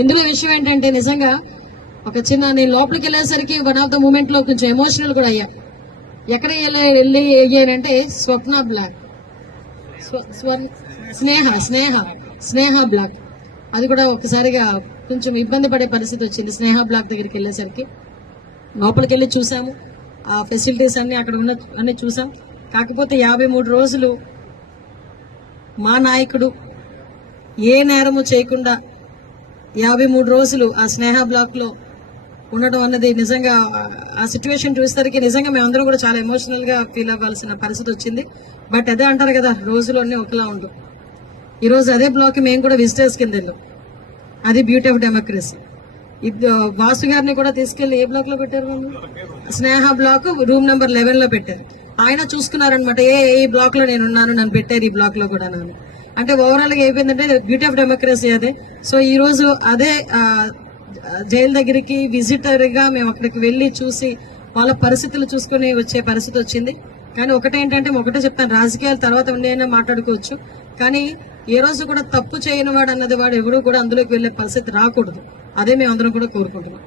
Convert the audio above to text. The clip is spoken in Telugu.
ఇందులో విషయం ఏంటంటే నిజంగా ఒక చిన్న నేను లోపలికి వెళ్ళేసరికి వన్ ఆఫ్ ద మూమెంట్ లో కొంచెం ఎమోషనల్ కూడా అయ్యా. ఎక్కడ వెళ్ళి అయ్యానంటే స్వప్న బ్లాక్, స్నేహ స్నేహ స్నేహ బ్లాక్. అది కూడా ఒకసారిగా కొంచెం ఇబ్బంది పడే పరిస్థితి వచ్చింది. స్నేహ బ్లాక్ దగ్గరికి వెళ్ళేసరికి లోపలికి వెళ్ళి చూసాము, ఆ ఫెసిలిటీస్ అన్ని అక్కడ ఉన్న అన్ని చూసాం. కాకపోతే 53 రోజులు మా నాయకుడు ఏ నేరము చేయకుండా 53 రోజులు ఆ స్నేహ బ్లాక్ లో ఉండడం అన్నది నిజంగా ఆ సిచ్యువేషన్ చూసేసరికి నిజంగా మేమందరం కూడా చాలా ఎమోషనల్ గా ఫీల్ అవ్వాల్సిన పరిస్థితి వచ్చింది. బట్ అదే అంటారు కదా, రోజులు అన్నీ ఒకలా ఉండవు. ఈ రోజు అదే బ్లాక్ మేము కూడా విజిటర్స్ కింద వెళ్ళాం. అది బ్యూటీ ఆఫ్ డెమోక్రసీ. వాసు గారిని కూడా తీసుకెళ్లి ఏ బ్లాక్ లో పెట్టారు, వాళ్ళు స్నేహ బ్లాక్ రూమ్ నెంబర్ 11 లో పెట్టారు. ఆయన చూసుకున్నారనమాట, ఏ బ్లాక్ లో నేను ఉన్నాను, నన్ను పెట్టారు ఈ బ్లాక్ లో కూడా నన్ను. అంటే ఓవరాల్ గా అయిపోయిందంటే బ్యూటీ ఆఫ్ డెమోక్రసీ అదే. సో ఈ రోజు అదే జైలు దగ్గరికి విజిటర్ గా మేము అక్కడికి వెళ్లి చూసి వాళ్ళ పరిస్థితులు చూసుకుని వచ్చే పరిస్థితి వచ్చింది. కానీ ఒకటేంటంటే ఒకటే చెప్తాను, రాజకీయాల తర్వాత ఉండేనా మాట్లాడుకోవచ్చు, కానీ ఏ రోజు కూడా తప్పు చేయని వాడు అన్నది వాడు ఎవరు కూడా అందులోకి వెళ్లే పరిస్థితి రాకూడదు. అదే మేము అందరం కూడా కోరుకుంటున్నాం.